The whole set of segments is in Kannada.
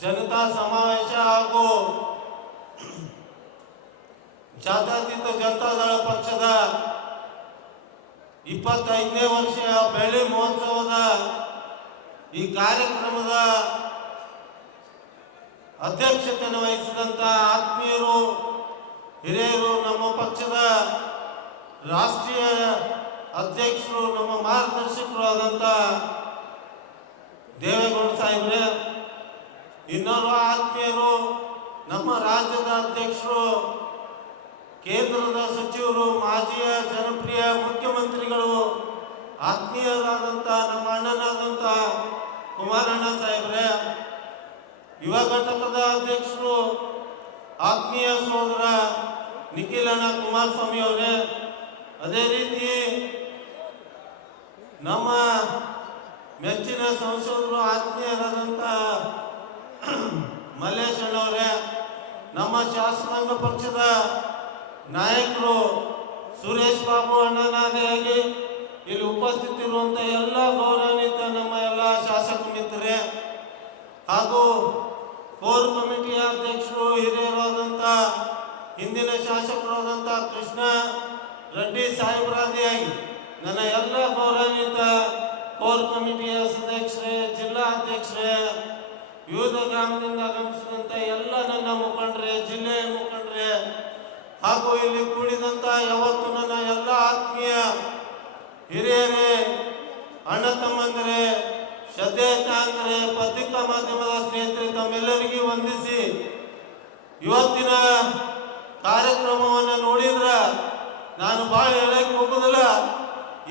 ಜನತಾ ಸಮಾವೇಶ ಹಾಗೂ ಜಾತ್ಯತೀತ ಜನತಾದಳ ಪಕ್ಷದ 25ನೇ ವರ್ಷ ಬೆಳ್ಳಿ ಮಹೋತ್ಸವದ ಈ ಕಾರ್ಯಕ್ರಮದ ಅಧ್ಯಕ್ಷತೆಯನ್ನು ವಹಿಸಿದಂತ ಆತ್ಮೀಯರು, ಹಿರಿಯರು, ನಮ್ಮ ಪಕ್ಷದ ರಾಷ್ಟ್ರೀಯ ಅಧ್ಯಕ್ಷರು, ನಮ್ಮ ಮಾರ್ಗದರ್ಶಕರು ಆದಂತ ದೇವೇಗೌಡ ಸಾಹೇಬ್ರೆ, ಇನ್ನೋರ್ವ ಆತ್ಮೀಯರು, ನಮ್ಮ ರಾಜ್ಯದ ಅಧ್ಯಕ್ಷರು, ಕೇಂದ್ರದ ಸಚಿವರು, ಮಾಜಿಯ ಜನಪ್ರಿಯ ಮುಖ್ಯಮಂತ್ರಿಗಳು, ಆತ್ಮೀಯರಾದಂಥ ನಮ್ಮ ಅಣ್ಣನಾದಂಥ ಕುಮಾರಣ್ಣ ಸಾಹೇಬ್ರೆ, ಯುವ ಘಟಕದ ಅಧ್ಯಕ್ಷರು, ಆತ್ಮೀಯ ಸಹೋದರ ನಿಖಿಲಣ್ಣ ಕುಮಾರಸ್ವಾಮಿ ಅವರೇ, ಅದೇ ರೀತಿ ನಮ್ಮ ಮೆಚ್ಚಿನ ಸಂಸದರು ಆತ್ಮೀಯರಾದಂಥ ಮಲ್ಲೇಶ್ ಅಣ್ಣವರೇ, ನಮ್ಮ ಶಾಸಕಾಂಗ ಪಕ್ಷದ ನಾಯಕರು ಸುರೇಶ್ ಬಾಬು ಅಣ್ಣನಾದಿಯಾಗಿ ಇಲ್ಲಿ ಉಪಸ್ಥಿತಿರುವಂಥ ಎಲ್ಲ ಗೌರವಾನ್ವಿತ ನಮ್ಮ ಎಲ್ಲ ಶಾಸಕ ಮಿತ್ರರೇ ಹಾಗೂ ಕೋರ್ ಕಮಿಟಿಯ ಅಧ್ಯಕ್ಷರು, ಹಿರಿಯರಾದಂಥ ಹಿಂದಿನ ಶಾಸಕರಾದಂಥ ಕೃಷ್ಣ ರೆಡ್ಡಿ ಸಾಹೇಬರಾದಿಯಾಗಿ ನನ್ನ ಎಲ್ಲ ಗೌರವಾನ್ವಿತ ಕೋರ್ ಕಮಿಟಿಯ ಸದಸ್ಯರೇ, ಜಿಲ್ಲಾ ಅಧ್ಯಕ್ಷರೇ, ವಿವಿಧ ಗ್ರಾಮದಿಂದ ಆಗಮಿಸಿದಂಥ ಎಲ್ಲ ನನ್ನ ಮುಖಂಡರೇ, ಜಿಲ್ಲೆಯ ಮುಖಂಡರೇ ಹಾಗೂ ಇಲ್ಲಿ ಕೂಡಿದಂಥ ಯಾವತ್ತು ನನ್ನ ಎಲ್ಲ ಆತ್ಮೀಯ ಹಿರಿಯರೇ, ಅಣ್ಣ ತಮ್ಮಂದರೇ, ಶ್ರದ್ಧೇತಾಂಗರೇ, ಪತ್ರಿಕಾ ಮಾಧ್ಯಮದ ಸ್ನೇಹಿತರೆ, ತಮ್ಮೆಲ್ಲರಿಗೂ ವಂದಿಸಿ ಇವತ್ತಿನ ಕಾರ್ಯಕ್ರಮವನ್ನು ನೋಡಿದ್ರ ನಾನು ಭಾಳ ಹೇಳಕ್ಕೆ ಹೋಗೋದಿಲ್ಲ.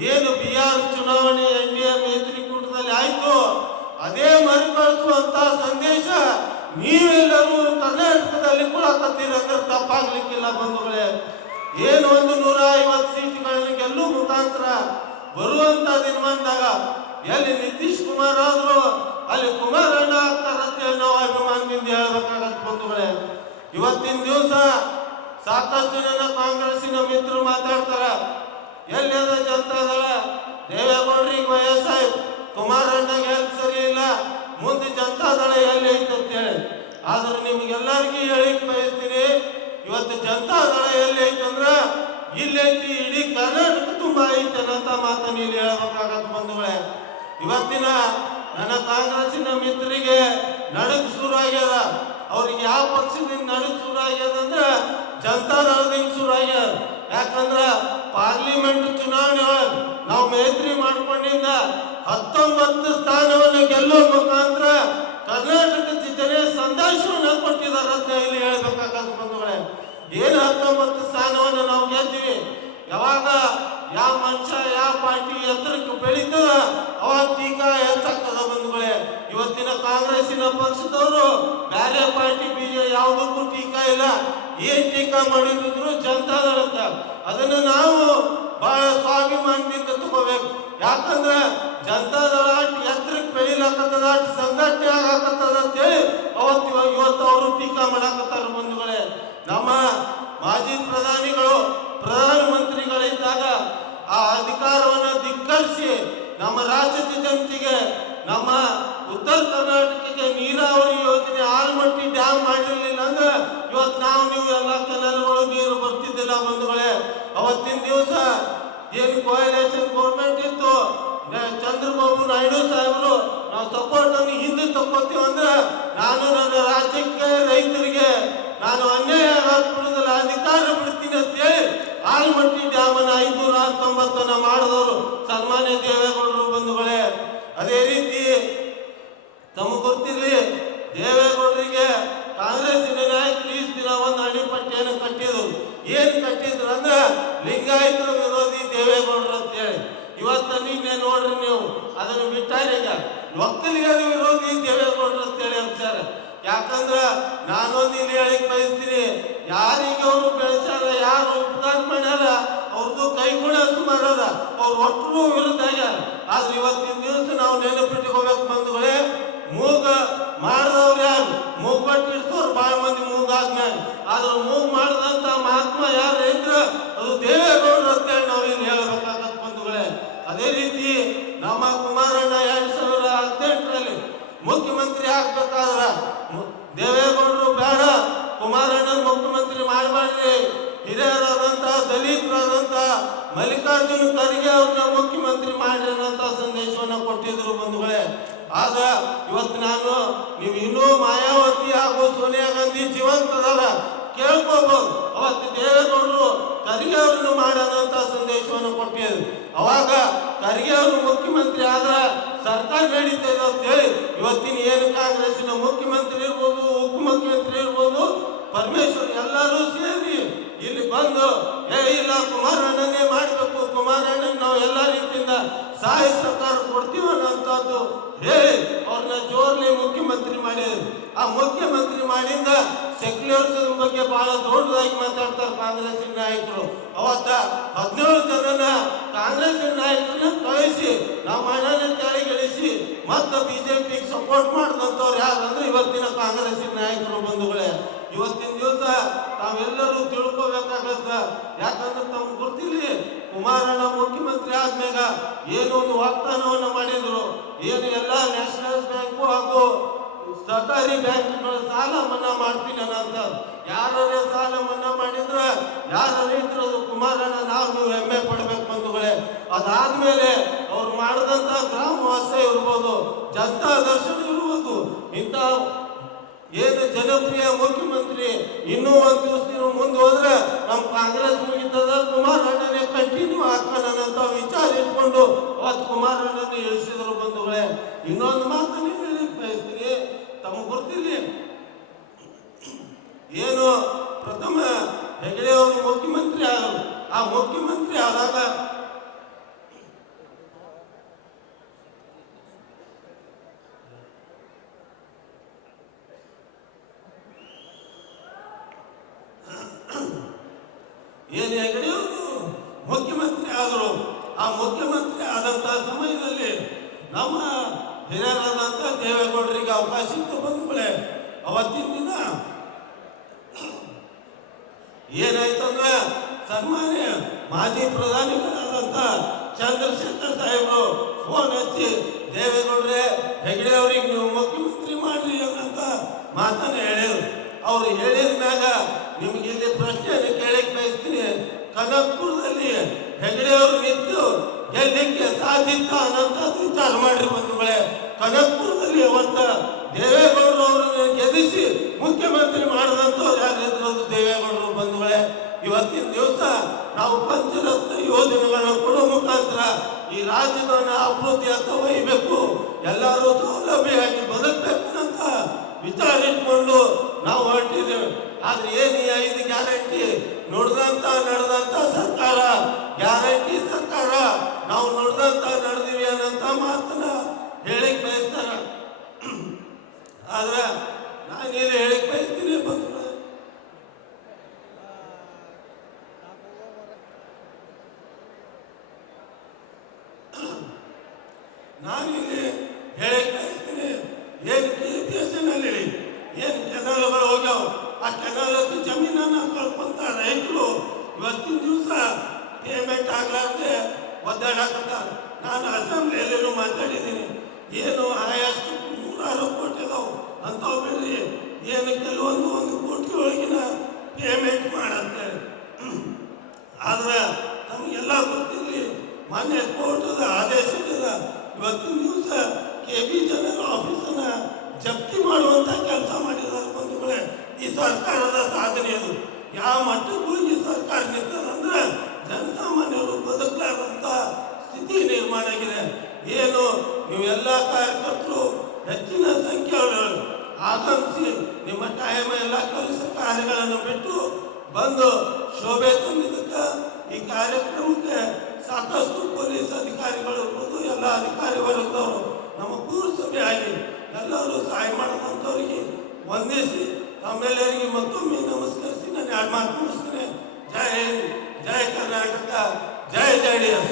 ಏನು ಬಿಹಾರ್ ಚುನಾವಣೆ NDA ಮೈತ್ರಿಕೂಟದಲ್ಲಿ ಆಯ್ತು, ಅದೇ ಮರುಕಳಿಸುವಂತ ಸಂದೇಶ ನೀವೆಲ್ಲರೂ ಕರ್ನಾಟಕದಲ್ಲಿ ಕೊಡಕತ್ತೀರಂದ್ರೆ ತಪ್ಪಾಗ್ಲಿಕ್ಕಿಲ್ಲ ಬಂಧುಗಳೇ. ಏನು ಒಂದು 150 ಸೀಟ್ಗಳನ್ನ ಗೆಲ್ಲುವ ಮುಖಾಂತರ ಬರುವಂತ ದಿನಮಾನದಾಗ ಎಲ್ಲಿ ನಿತೀಶ್ ಕುಮಾರ್ ಆದ್ರು ಅಲ್ಲಿ ಕುಮಾರಣ್ಣ ಆಗ್ತಾರಂತೆ ನಾವು ಅಭಿಮಾನದಿಂದ ಹೇಳ್ಬೇಕಾಗತ್ತೆ ಬಂಧುಗಳೇ. ಇವತ್ತಿನ ದಿವಸ ಸಾಕಷ್ಟು ಜನ ಕಾಂಗ್ರೆಸ್ಸಿನ ಮಿತ್ರರು ಮಾತಾಡ್ತಾರ, ಎಲ್ಲಿ ಅದ ಜನತಾದಳ, ದೇವೇಗೌಡರಿಗೆ ವಯಸ್ಸಾಯ್ತು, ಕುಮಾರಣ್ಣಗೆ ಹೆಲ್ತ್ ಸರಿ ಇಲ್ಲ, ಮುಂದೆ ಜನತಾದಳ ಎಲ್ಲಿ ಐತೆ ಅಂತೇಳಿ. ಆದ್ರೆ ನಿಮ್ಗೆಲ್ಲರಿಗೂ ಹೇಳಿಕ್ ಬಯಸ್ತೀನಿ, ಇವತ್ತು ಜನತಾದಳ ಎಲ್ಲಿ ಐತಂದ್ರ ಇಲ್ಲಿ ಐತಿ, ಇಡೀ ಕರ್ನಾಟಕ ತುಂಬಾ ಐತೆ ಅನ್ನೋ ಮಾತನ್ನು ಇಲ್ಲಿ ಹೇಳ್ಬೇಕಾಗತ್ತೆ ಬಂಧುಗಳೇ. ಇವತ್ತಿನ ನನ್ನ ಕಾಂಗ್ರೆಸ್ಸಿನ ಮಿತ್ರರಿಗೆ ನಡುಕ್ ಶುರು ಆಗ್ಯದ. ಅವ್ರಿಗೆ ಯಾವ ಪಕ್ಷದಿಂದ ನಡುಕ್ ಶುರು ಆಗ್ಯದ ಅಂದ್ರೆ ಜನತಾದಳದಿಂದ ಶುರು ಆಗ್ಯದ. ಯಾಕಂದ್ರ ಪಾರ್ಲಿಮೆಂಟ್ ಚುನಾವಣೆ ನಾವು ಮೈತ್ರಿ ಮಾಡ್ಕೊಂಡಿದ್ದ 19 ಸ್ಥಾನವನ್ನು ಗೆಲ್ಲುವ ಮುಖಾಂತರ ಕರ್ನಾಟಕದ ಜನ ಸಂದೇಶವನ್ನು ಕೊಟ್ಟಿದ್ದಾರೆ ಅಂತ ಇಲ್ಲಿ ಹೇಳ್ಬೇಕಾಗತ್ತೆ ಬಂಧುಗಳೇ. ಏನು 19 ಸ್ಥಾನವನ್ನು ನಾವು ಗೆದ್ದಿವಿ, ಯಾವಾಗ ಯಾವ ಮನುಷ್ಯ ಯಾವ ಪಾರ್ಟಿ ಎತ್ತರಕ್ಕೆ ಬೆಳೀತದ ಅವಾಗ ಟೀಕಾ ಹೆಚ್ಚಾಗ್ತದ ಬಂಧುಗಳೇ. ಇವತ್ತಿನ ಕಾಂಗ್ರೆಸ್ಸಿನ ಪಕ್ಷದವರು ಬೇರೆ ಪಾರ್ಟಿ ಯಾವುದಕ್ಕೂ ಟೀಕಾ ಇಲ್ಲ. ಏನ್ ಟೀಕಾ ಮಾಡಿದ್ರು ಜನತಾದಳ, ಅದನ್ನ ನಾವು ಬಹಳ ಸ್ವಾಭಿಮಾನದಿಂದ ತಗೋಬೇಕು. ಯಾಕಂದ್ರೆ ಜನತಾದಳ ಎತ್ತರಕ್ಕೆ ಬೆಳಿಲಾಕತ್ತದ, ಸಂಘಟನೆ ಆಗಾಕತ್ತದ ಅಂತೇಳಿ ಇವತ್ತು ಅವರು ಟೀಕಾ ಮಾಡಾಕತ್ತಾರ ಬಂಧುಗಳೇ. ನಮ್ಮ ಮಾಜಿ ಪ್ರಧಾನಿಗಳು ಪ್ರಧಾನಮಂತ್ರಿಗಳಿದ್ದಾಗ ಆ ಅಧಿಕಾರವನ್ನು ಧಿಕ್ಕರಿಸಿ ನಮ್ಮ ರಾಜ್ಯದ ಜನತೆಗೆ, ನಮ್ಮ ಉತ್ತರ ಕರ್ನಾಟಕಕ್ಕೆ ನೀರಾವರಿ ಯೋಜನೆ ಆಲ್ಮಟ್ಟಿ ಡ್ಯಾಮ್ ಮಾಡಿರಲಿಲ್ಲ ಅಂದ್ರೆ ಇವತ್ತು ನೀವು ಎಲ್ಲ ಕೆನಾಲ್ಗಳು ನೀರು ಬರ್ತಿದ್ದಿಲ್ಲ ಬಂಧುಗಳೇ. ಅವತ್ತಿನ ದಿವಸ ಏನು ಕೋಯಲೇಷನ್ ಗೌರ್ಮೆಂಟ್ ಇತ್ತು, ಚಂದ್ರಬಾಬು ನಾಯ್ಡು ಸಾಹೇಬರು ನಾವು ಸಪೋರ್ಟ್ ಅನ್ನು ಹಿಂದೆ ತಕ್ಕೋತೀವಿ ಅಂದ್ರೆ ನಾನು ನನ್ನ ರಾಜ್ಯಕ್ಕೆ ರೈತರಿಗೆ ನಾನು ಅನ್ಯಾಯ ಆಗ್ಬಿಡುದಿಲ್ಲ, ಅಧಿಕಾರ ಬಿಡ್ತೀನಿ ಅಂತೇಳಿ ಆಲ್ಮಟ್ಟಿ ಡ್ಯಾಮ್ ಅನ್ನ 590 ಮಾಡಿದವರು ಸನ್ಮಾನ್ಯ ದೇವೇಗೌಡರು ಬಂಧುಗಳೇ. ಅದೇ ರೀತಿ ತಮಗೆ ಗೊತ್ತಿರಲಿ, ದೇವೇಗೌಡರಿಗೆ ಕಾಂಗ್ರೆಸ್ಸಿನ ನಾಯಕರು ಈ ದಿನ ಒಂದು ಅಡಿಪಟ್ಟಿಯನ್ನು ಕಟ್ಟಿದ್ರು. ಏನ್ ಕಟ್ಟಿದ್ರು ಅಂದ್ರೆ ಲಿಂಗಾಯತರ ವಿರೋಧಿ ದೇವೇಗೌಡರು ಅಂತೇಳಿ. ಇವತ್ತ ನಿನ್ನೆ ನೋಡ್ರಿ ನೀವು ಅದನ್ನು ಬಿಟ್ಟಾರ, ಈಗ ಒಕ್ಕಲಿಗರ ವಿರೋಧಿ ದೇವೇಗೌಡರು ಅಂತೇಳಿ ಅಂತಾರೆ. ಯಾಕಂದ್ರ ನಾನೊಂದು ಇಲ್ಲಿ ಹೇಳಿಕ್ ಬಯಸ್ತೀನಿ, ಯಾರಿಗೆ ಅವರು ಬೆಳೆಸ್ಯಾರ, ಯಾರು ಉಪಕಾರ ಮಾಡ್ಯಾರ ಅವ್ರದ್ದು ಕೈಗುಣ ಸುಮಾರು ಅದ, ಅವ್ರು ಒಟ್ಟರು ವಿರುದ್ಧ ಆಗ್ಯಾರ. ಆದ್ರೆ ಇವತ್ತಿನ ದಿವಸ ನಾವು ನೆನಪಿಟ್ಕೋಬೇಕು ಬಂಧುಗಳೇ, ಮೂಗ ಮಾಡಿದವ್ರು ಯಾರು, ಮೂಗ್ಬಟ್ಟಿರ್ತವ್ರು ಬಹಳ ಮಂದಿ ಮೂಗಾದ್ಮ್ಯಾಗ, ಆದ್ರೆ ಮೂಗ್ ಮಾಡಿದಂತ ಮಹಾತ್ಮ ಯಾರು ಇದ್ರ ಅದು ದೇವೇಗೌಡರು ಅಂತೇಳಿ ನಾವು ಇಲ್ಲಿ ಹೇಳ್ಬೇಕಾಗತ್ತೆ ಬಂಧುಗಳೇ. ಅದೇ ರೀತಿ ನಮ್ಮ ಕುಮಾರಣ್ಣ 2018ರಲ್ಲಿ ಮುಖ್ಯಮಂತ್ರಿ ಮುಖ್ಯಮಂತ್ರಿ ಆಗ್ಬೇಕಾದ್ರ ದೇವೇಗೌಡರು ಬೇಡ, ಕುಮಾರಣ್ಣ ಮುಖ್ಯಮಂತ್ರಿ ಮಾಡಬೇಡ್ರಿ, ಹಿರಿಯರಾದಂಥ ದಲಿತರಾದಂಥ ಮಲ್ಲಿಕಾರ್ಜುನ ಖರ್ಗೆ ಅವ್ರನ್ನ ಮುಖ್ಯಮಂತ್ರಿ ಮಾಡ್ರಿ ಅನ್ನೋಂಥ ಸಂದೇಶವನ್ನು ಕೊಟ್ಟಿದ್ರು ಬಂಧುಗಳೇ. ಆಗ ಇವತ್ತು ನೀವು ಇನ್ನೂ ಮಾಯಾವತಿ ಹಾಗೂ ಸೋನಿಯಾ ಗಾಂಧಿ ಜೀವಂತದಲ್ಲ ಕೇಳ್ಕೋಬಹುದು. ಅವತ್ತು ದೇವೇಗೌಡರು ಖರ್ಗೆ ಅವ್ರನ್ನು ಮಾಡೋಣಂತ ಸಂದೇಶವನ್ನು ಕೊಟ್ಟಿದ್ರು. ಅವಾಗ ಖರ್ಗೆ ಅವರು ಮುಖ್ಯಮಂತ್ರಿ ಆದ್ರೆ ಸರ್ಕಾರ ನಡೀತದೆ ಅಂತ ಹೇಳಿ ಇವತ್ತಿನ ಏನು ಕಾಂಗ್ರೆಸ್ಸಿನ ಮುಖ್ಯಮಂತ್ರಿ ಇರ್ಬೋದು, ಉಪಮುಖ್ಯಮಂತ್ರಿ ಇರ್ಬೋದು, ಪರಮೇಶ್ವರ್ ಎಲ್ಲರೂ ಸೇರಿ ಇಲ್ಲಿ ಬಂದು ಇಲ್ಲ ಕುಮಾರಣ್ಣನೇ ಮಾಡಬೇಕು, ಕುಮಾರಣ್ಣನ ನಾವು ಎಲ್ಲ ರೀತಿಯಿಂದ ಸಹಾಯ ಸರ್ಕಾರ ಕೊಡ್ತೀವಿ ಅನ್ನೋಂಥದ್ದು ಹೇಳಿ ಅವ್ರನ್ನ ಜೋರ್ಲಿ ಮುಖ್ಯಮಂತ್ರಿ ಮಾಡಿದ್ರು. ಆ ಮುಖ್ಯಮಂತ್ರಿ ಮಾಡಿಂದ ಸೆಕ್ಯುಲರಿಸಂ ಬಗ್ಗೆ ಬಹಳ ದೊಡ್ಡದಾಗಿ ಮಾತಾಡ್ತಾರೆ ಕಾಂಗ್ರೆಸ್ಸಿನ ನಾಯಕರು. ಅವತ್ತ 17 ಜನನ ಕಾಂಗ್ರೆಸ್ಸಿನ ನಾಯಕರನ್ನ ಕಳಿಸಿ ನಾವು ಮಣ್ಣನ್ನ ಕೆಳಗಿಳಿಸಿ ಮತ್ತೆ ಬಿಜೆಪಿಗೆ ಸಪೋರ್ಟ್ ಮಾಡಿದಂಥವ್ರು ಯಾರಂದ್ರೆ ಇವತ್ತಿನ ಕಾಂಗ್ರೆಸ್ಸಿನ ನಾಯಕರು ಬಂಧುಗಳೇ. ಇವತ್ತಿನ ದಿವಸ ತಾವೆಲ್ಲರೂ ತಿಳ್ಕೋಬೇಕಾಗತ್ತ. ಯಾಕಂದ್ರೆ ತಮ್ಗೆ ಗೊತ್ತಿಲ್ಲ, ಕುಮಾರಣ್ಣ ಮುಖ್ಯಮಂತ್ರಿ ಆದ್ಮೇಗ ಏನು ಒಂದು ವಾಗ್ದಾನವನ್ನು ಮಾಡಿದ್ರು, ಏನು ಎಲ್ಲ ನ್ಯಾಷನಲ್ ಬ್ಯಾಂಕು ಹಾಗೂ ಸಹಕಾರಿ ಬ್ಯಾಂಕ್ಗಳ ಸಾಲ ಮನ್ನಾ ಮಾಡ್ತೀನಿ ಅನ್ನೋಂಥ. ಯಾರೇ ಸಾಲ ಮನ್ನಾ ಮಾಡಿದ್ರ ಯಾರ ರೈತರು ಕುಮಾರಣ್ಣ ನೀವು ಹೆಮ್ಮೆ ಪಡ್ಬೇಕು ಬಂಧುಗಳೇ. ಅದಾದ್ಮೇಲೆ ಅವ್ರು ಮಾಡಿದಂಥ ಗ್ರಾಮ ವಾಸ್ತವ್ಯ ಇರ್ಬೋದು, ಜನತಾ ದರ್ಶನ ಇರ್ಬೋದು, ಇಂಥ ಏನು ಜನಪ್ರಿಯ ಮುಖ್ಯಮಂತ್ರಿ ಇನ್ನೂ ಒಂದು ದಿವಸ ನೀವು ಮುಂದೆ ಹೋದ್ರೆ ನಮ್ಮ ಕಾಂಗ್ರೆಸ್ ಮುಗಿತದ, ಕುಮಾರಣ್ಣನೇ ಕಂಟಿನ್ಯೂ ಆಗ್ತಾನಂತ ವಿಚಾರ ಇಟ್ಕೊಂಡು ಅವತ್ತು ಕುಮಾರಣ್ಣನ ಇಳಿಸಿದ್ರು ಬಂಧುಗಳೇ. ಇನ್ನೊಂದು ಮಾತನ್ನು ಹೇಳಲಿಕ್ಕೆ ಬಯಸ್ತೀನಿ, ತಮಗೆ ಗೊತ್ತಿಲ್ಲ, ಏನು ಪ್ರಥಮ ಹೆಗಡೆ ಅವರು ಮುಖ್ಯಮಂತ್ರಿ ಆದರು. ಆ ಮುಖ್ಯಮಂತ್ರಿ ಆದಾಗ ಏನು ಹೆಗಡೆ ಅವರು ಮುಖ್ಯಮಂತ್ರಿ ಆದರು. ಆ ಮುಖ್ಯಮಂತ್ರಿ ಆದಂತ ಸಮಯದಲ್ಲಿ ನಮ್ಮ ಹಿರಿಯರಾದಂಥ ದೇವೇಗೌಡರಿಗೆ ಅವಕಾಶ ಇತ್ತು ಬಂಧುಗಳೇ. ಅವತ್ತಿನ ದಿನ ಏನಾಯ್ತಂದ್ರೆ ಸನ್ಮಾನ್ಯ ಮಾಜಿ ಪ್ರಧಾನಿಗಳಾದಂಥ ಚಂದ್ರಶೇಖರ್ ಸಾಹೇಬರು ಫೋನ್ ಹಚ್ಚಿ ದೇವೇಗೌಡ್ರೆ ಹೆಗಡೆ ಅವ್ರಿಗೆ ನೀವು ಮುಖ್ಯಮಂತ್ರಿ ಮಾಡ್ರಿ ಅಂತ ಮಾತನ್ನ ಹೇಳಿದ್ರು. ಅವ್ರು ಹೇಳಿದ ಮ್ಯಾಗ ನಿಮ್ಗೆ ಇಲ್ಲಿ ಪ್ರಶ್ನೆಯನ್ನು ಕೇಳಕ್ಕೆ ಬಯಸ್ತೀನಿ, ಕನಕಪುರದಲ್ಲಿ ಹೆಗಡೆ ಅವರು ನಿಂತು ಗೆಲ್ಲಕ್ಕೆ ಸಾಧಿತ ಅನ್ನೋಂಥದ್ದು ವಿಚಾರ ಮಾಡ್ರಿ ಬಂಧುಗಳೇ. ಕನಕಪುರದಲ್ಲಿ ಅವತ್ತ ದೇವೇಗೌಡರು ಅವರನ್ನು ಗೆಲ್ಲಿಸಿ ಮುಖ್ಯಮಂತ್ರಿ ಮಾಡಿದಂಥವ್ರು ಯಾರಿದ್ರು? ದೇವೇಗೌಡರು ಬಂಧುಗಳೇ. ಇವತ್ತಿನ ದಿವಸ ನಾವು ಪಂಚರತ್ನ ಯೋಜನೆಗಳನ್ನ ಕೊಡೋ ಮುಖಾಂತರ ಈ ರಾಜ್ಯವನ್ನು ಅಭಿವೃದ್ಧಿ ಅಂತ ಒಯ್ಯಬೇಕು, ಎಲ್ಲರೂ ಸೌಲಭ್ಯವಾಗಿ ಬದುಕಬೇಕಂತ ವಿಚಾರ ಇಟ್ಕೊಂಡು ನಾವು ಹೊರಟಿದ್ದೇವೆ. ಆದ್ರೆ ಏನು ಈ 5 ಗ್ಯಾರಂಟಿ ನಡೆದಂತ ಸರ್ಕಾರ, ಗ್ಯಾರಂಟಿ ಸರ್ಕಾರ, ನಾವು ನಡೆದಿವಿ ಅನ್ನಂತ ಮಾತನ್ನ ಹೇಳಿಕ್ ಬಯಸ್ತಾರ. ಆದ್ರೆ ನಾನೇನು ಹೇಳಿಕ್ ಬಯಸ್ತೀನಿ ಬಂದು ನಾನಿಲ್ಲಿ ಹೇಳಿಕ್ ಬಯಸ್ತೀನಿ, ಏನು KPSನಲ್ಲಿ ಏನು ಕೆನಾಲ್ಗಳು ಹೋಗ್ಯಾವ, ಆ ಕೆನಾಲಕ್ಕೆ ಜಮೀನನ್ನ ಕಳ್ಕೊಂತ ರೈತರು ಇವತ್ತಿನ ದಿವಸ ಪೇಮೆಂಟ್ ಆಗ್ಲಾರ್ದೆ ಒದ್ದಾಡಕತ್ತಾರೆ. ನಾನು ಅಸೆಂಬ್ಲಿಯಲ್ಲೇನು ಮಾತಾಡಿದ್ದೀನಿ, ಏನು ಆಯಷ್ಟು 106 ಕೋಟಿ ಅದಾವು ಅಂಥವು ಬಿಡ್ರಿ, ಏನು ಕೆಲವೊಂದು 1 ಕೋಟಿ ಒಳಗಿನ ಪೇಮೆಂಟ್ ಮಾಡಂತೇಳಿ. ಆದ್ರೆ ನಮಗೆಲ್ಲ ಗೊತ್ತಿರಲಿ, ಮೊನ್ನೆ ಕೋರ್ಟದ ಆದೇಶ ಇದೆ, ಇವತ್ತಿನ ದಿವಸ KB ಜನರಲ್ ಆಫೀಸನ್ನ ಜಪ್ತಿ ಮಾಡುವಂತ ಕೆಲಸ ಮಾಡಿದ್ದಾರೆ ಬಂಧುಗಳೇ. ಈ ಸರ್ಕಾರದ ಸಾಧನೆ ಅದು. ಯಾವ ಮಟ್ಟಕ್ಕೆ ಹೋಗಿ ಸರ್ಕಾರ ನಿಂತದಂದ್ರೆ ಜನಸಾಮಾನ್ಯರು ಬದುಕಲಾರಂತ ಸ್ಥಿತಿ ನಿರ್ಮಾಣ ಆಗಿದೆ. ಏನು ನೀವೆಲ್ಲ ಕಾರ್ಯಕರ್ತರು ಹೆಚ್ಚಿನ ಸಂಖ್ಯೆಯಲ್ಲಿ ಆಗಮಿಸಿ ನಿಮ್ಮ ಟೈಮ್ ಎಲ್ಲ ಕೆಲಸ ಕಾರ್ಯಗಳನ್ನು ಬಿಟ್ಟು ಬಂದು ಶೋಭೆ ತಂದಿದ್ದಕ್ಕೆ ಈ ಕಾರ್ಯಕ್ರಮಕ್ಕೆ ಸಾಕಷ್ಟು ಪೊಲೀಸ್ ಅಧಿಕಾರಿಗಳು ಇರ್ಬೋದು, ಎಲ್ಲ ಅಧಿಕಾರಿ ವರ್ಗದವರು ನಮ್ಮ ಪುರಸಭೆ ಆಗಿ ಎಲ್ಲರೂ ಸಹಾಯ ಮಾಡಿದಂಥವರಿಗೆ ವಂದಿಸಿ ತಮ್ಮೆಲ್ಲರಿಗೆ ಮತ್ತೊಮ್ಮೆ ನಮಸ್ಕರಿಸಿ ನಾನು 2 ಮಾತು ಮುಗಿಸ್ತೇನೆ. ಜೈ ಹಿಂದ್, ಜೈ ಕರ್ನಾಟಕ, ಜೈ JDS.